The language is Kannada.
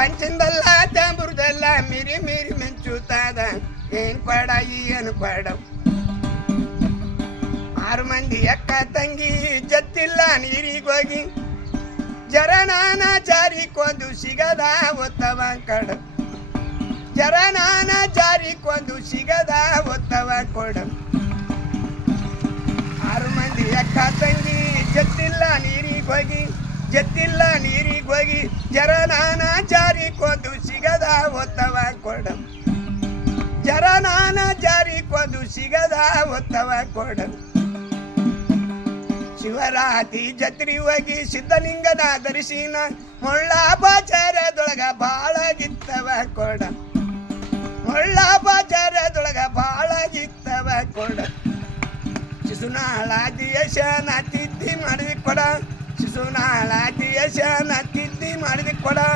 ಕಂಚಿಂದಲ್ಲ, ತಾಂಬುರದಲ್ಲ, ಮಿರಿ ಮಿರಿ ಮಿಂಚುತ್ತಾದ ಏನ್ ಕೊಡ, ಏನು ಕೊಡ. ಆರು ಮಂದಿ ಅಕ್ಕ ತಂಗಿ, ಜತ್ತಿಲ್ಲ ನೀರಿಗೋಗಿ ಜರನಾನ ಜಾರಿ ಕೊಂದು ಸಿಗದ ಒತ್ತವ ಕಡ. ಜರನಾನ ಜಾರಿ ಕೊಂದು ಸಿಗದ ಒತ್ತವ ಕೊಡ. ಆರು ಮಂದಿ ಅಕ್ಕ ತಂಗಿ, ಜತ್ತಿಲ್ಲ ನೀರಿಗೋಗಿ ಜತ್ತಿಲ್ಲ ನೀರಿಗೋಗಿ ಒತ್ತವ ಕೊಡ. ಜರನಾನ ಜಾರಿ ಕೊಂದು ಸಿಗದ ಒತ್ತವ ಕೊಡ. ಶಿವರಾತಿ ಜತ್ರಿ ಹೋಗಿ ಸಿದ್ಧಲಿಂಗದ ದರ್ಶಿನ ಮುಳ್ಳಾಬಾಚಾರದೊಳಗ ಬಾಳ ಗಿತ್ತವ ಕೊಡ. ಮುಳ್ಳಾಬಾಚಾರದೊಳಗ ಬಾಳ ಗಿತ್ತವ ಕೊಡ. ಶಿಶುನಾಳಾದಿಯ ಯಶ ತಿದ್ದಿ ಮಾಡಿದ ಕೊಡ ಶಿಶುನಾಳಾದಿಯ ಯಶ ತಿದ್ದಿ ಮಾಡಿದ ಕೊಡ